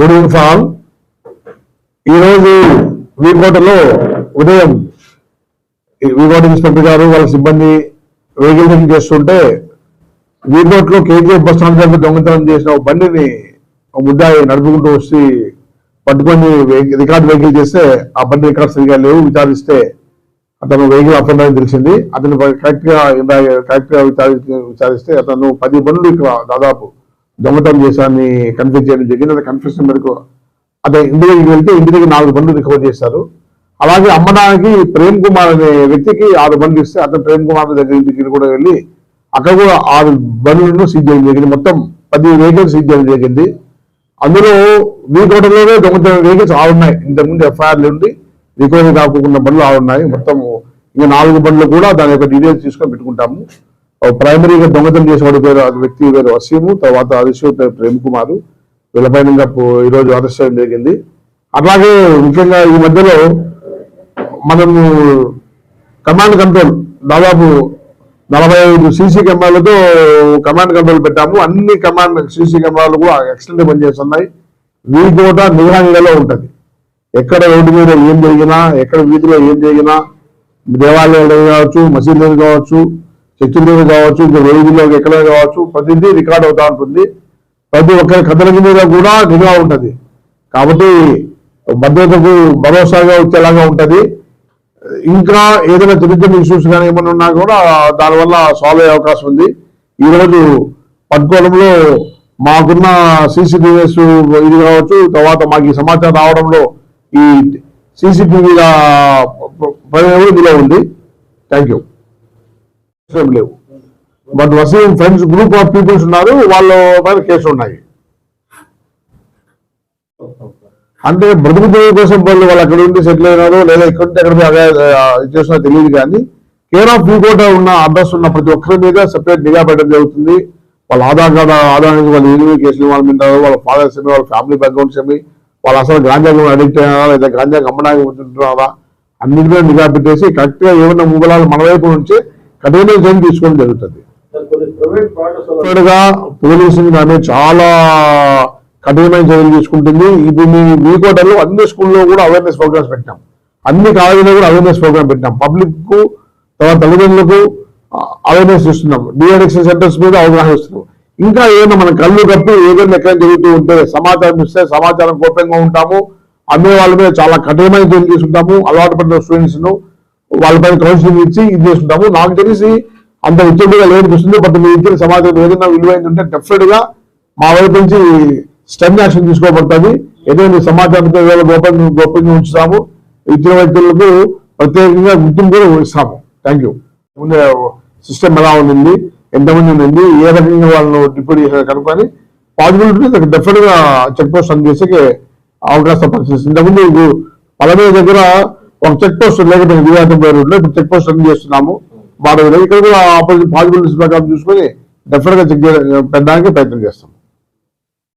Good evening fall. ఈరోజు వీకోటలో ఉదయం V Kota inspector గారు వాళ్ళ సిబ్బంది వెహికల్ చెకింగ్ చేస్తుంటే వీకోట్లో కేజీఎఫ్ బస్ స్టాండ్ దగ్గర దొంగతనం చేసిన ఒక బండిని ముద్దాయి నడుపుకుంటూ వచ్చి పట్టుకొని రికార్డ్ వెహికల్ చేస్తే ఆ బండి రికార్డ్ సరిగా లేవు. విచారిస్తే అతను వెహికల్ అఫెండర్ అని తెలిసింది. అతను కరెక్ట్ గా విచారిస్తే అతను 10 బండ్లు ఇక్కడ దాదాపు దొంగతనం చేశాన్ని కన్ఫ్యూజ్ చేయడం జరిగింది. అది కన్ఫ్యూషన్ మేరకు అతను ఇంటి దగ్గరికి వెళ్తే ఇంటి దగ్గర 4 బండ్లు రికవర్ చేశారు. అలాగే అమ్మడానికి ప్రేమ్ కుమార్ అనే వ్యక్తికి 6 బండ్లు ఇస్తే అతను ప్రేమ్ కుమార్ దగ్గర ఇంటికి కూడా వెళ్ళి అక్కడ కూడా 6 బండ్లను సీజ్ చేయడం జరిగింది. మొత్తం 10 వెహికల్స్ సీజ్ చేయడం జరిగింది. అందులో వీకోటలోనే దొంగతనం వెహికల్స్ 6 ఉన్నాయి. ఇంతకుముందు ఎఫ్ఐఆర్లు ఉండి రికవరీ కాకుండా బండ్లు 6 ఉన్నాయి. మొత్తం ఇంకా 4 బండ్లు కూడా దాని యొక్క డీటెయిల్స్ తీసుకొని పెట్టుకుంటాము. ప్రైమరీగా దొంగతనం చేసేవాడు పేరు వ్యక్తి పేరు వసీము, తర్వాత అరిషు పేరు ప్రేమ్ కుమారు. వీళ్ళపైన ఈరోజు అరెస్ట్ చేయడం జరిగింది. అట్లాగే ముఖ్యంగా ఈ మధ్యలో మనము కమాండ్ కంట్రోల్ దాదాపు 45 సీసీ కెమెరాలతో కమాండ్ కంట్రోల్ పెట్టాము. అన్ని కమాండ్ సీసీ కెమెరాలు కూడా ఎక్సలెంట్ పనిచేస్తున్నాయి. వీకోట నిఘాలో ఉంటుంది. ఎక్కడ రోడ్డు మీద ఏం జరిగినా, ఎక్కడ వీధిలో ఏం జరిగినా, దేవాలయాలు కావచ్చు, మసీదులు కావచ్చు, చర్చిల మీద కావచ్చు, ఇంకా రోడ్డులో ఎక్కడ కావచ్చు, ప్రతిదీ రికార్డ్ అవుతా ఉంటుంది. ప్రతి ఒక్కరి కథల మీద కూడా నిఘా ఉంటుంది. కాబట్టి భద్రతకు భరోసాగా వచ్చేలాగా ఉంటుంది. ఇంకా ఏదైనా చిన్న చిన్న ఇష్యూస్ కానీ ఏమైనా ఉన్నా కూడా దానివల్ల సాల్వ్ అయ్యే అవకాశం ఉంది. ఈరోజు పట్టుకోవడంలో మాకున్న సీసీటీవీఎస్ ఇది కావచ్చు, తర్వాత మాకు ఈ సమాచారం రావడంలో ఈ సీసీటీవీల ప్రయోజనం ఇందులో ఉంది. Thank you. లేవు but Waseem friends group of peoples ఉన్నారు, వాళ్ళ పైన కేసులు ఉన్నాయి. అంటే బ్రతుకు తెరువు కోసం వాళ్ళు అక్కడ ఉండి సెటిల్ అయినారో లేదా ఇక్కడ ఎక్కడ చేసినా తెలియదు. కానీ కేర్ ఆఫ్ వీకోట ఉన్న అడ్రస్ ఉన్న ప్రతి ఒక్కరి మీద సెపరేట్ నిఘా పెట్టడం జరుగుతుంది. వాళ్ళ ఆధార్ కార్డు ఆధారానికి వాళ్ళు ఎనిమిది కేసులు వాళ్ళు ఉంటారు, వాళ్ళ ఫాదర్స్ ఏమి, వాళ్ళ ఫ్యామిలీ బ్యాక్గ్రౌండ్స్ ఏమి, వాళ్ళు అసలు గాంజాకు అడిక్ట్ అయినారా లేదా గాంజాకి అమ్మడానికి ఉంటున్నారా, అన్నిటి మీద నిఘా పెట్టేసి కరెక్ట్ గా ఏమైనా ముగలాలు మన వైపు నుంచి కఠిన చర్యలు తీసుకోవడం జరుగుతుంది. పోలీసింగ్ కానీ చాలా కఠినమైన చర్యలు తీసుకుంటుంది. ఇప్పుడు మీ వీకోటలో అన్ని స్కూల్లో కూడా అవేర్నెస్ ప్రోగ్రామ్స్ పెట్టాం, అన్ని కాలేజీలో కూడా అవేర్నెస్ ప్రోగ్రామ్ పెట్టాం. పబ్లిక్ కు తర్వాత తల్లిదండ్రులకు అవేర్నెస్ ఇస్తున్నాం. డిఅడిక్షన్ సెంటర్స్ మీద అవగాహన ఇస్తున్నాం. ఇంకా ఏదైనా మన కళ్ళు కప్పి ఏదైనా ఎక్కడ జరుగుతూ ఉంటే సమాచారం ఇస్తే సమాచారం గోప్యంగా ఉంటాము. అమ్మే వాళ్ళ మీద చాలా కఠినమైన చర్యలు తీసుకుంటాము. అలవాటు పడిన స్టూడెంట్స్ ను వాళ్ళపైన కౌన్సిలింగ్ ఇచ్చి ఇది చేసుకుంటాము. నాకు తెలిసి అంత విచ్చలుగా లేనిపిస్తుంది. బట్ మీరు ఇచ్చిన సమాచారం ఏదైనా విలువైంది ఉంటే డెఫినెట్ గా మా వైపు నుంచి స్టెమ్ యాక్షన్ తీసుకోబడుతుంది. ఏదైనా సమాచారంతో గోప్యంగా ఉంచుతాము. ఇచ్చిన వ్యక్తులకు ప్రత్యేకంగా గుర్తింపు కూడా ఇస్తాము. Thank you. ముందే సిస్టమ్ ఎలా ఉంది, ఎంతమంది ఉంది, ఏ రకంగా వాళ్ళను డిప్యూట్ చేసిన కనుక్కొని పాసిబిలిటీ డెఫినెట్ గా చెక్ పోస్ట్ రన్ చేసే అవకాశం పరిస్థితి. ఇంతకుముందు పలమే దగ్గర ఒక చెక్ పోస్ట్ లేకపోతే వివాదం పేరు ఇప్పుడు చెక్ పోస్ట్ రన్ చేస్తున్నాము. ఇక్కడ కూడా ఆపోజిట్ పాసిబిలిటీస్ ప్రకారం చూసుకొని డెఫినెట్ గా చెక్ పెట్టడానికి ప్రయత్నం చేస్తాం.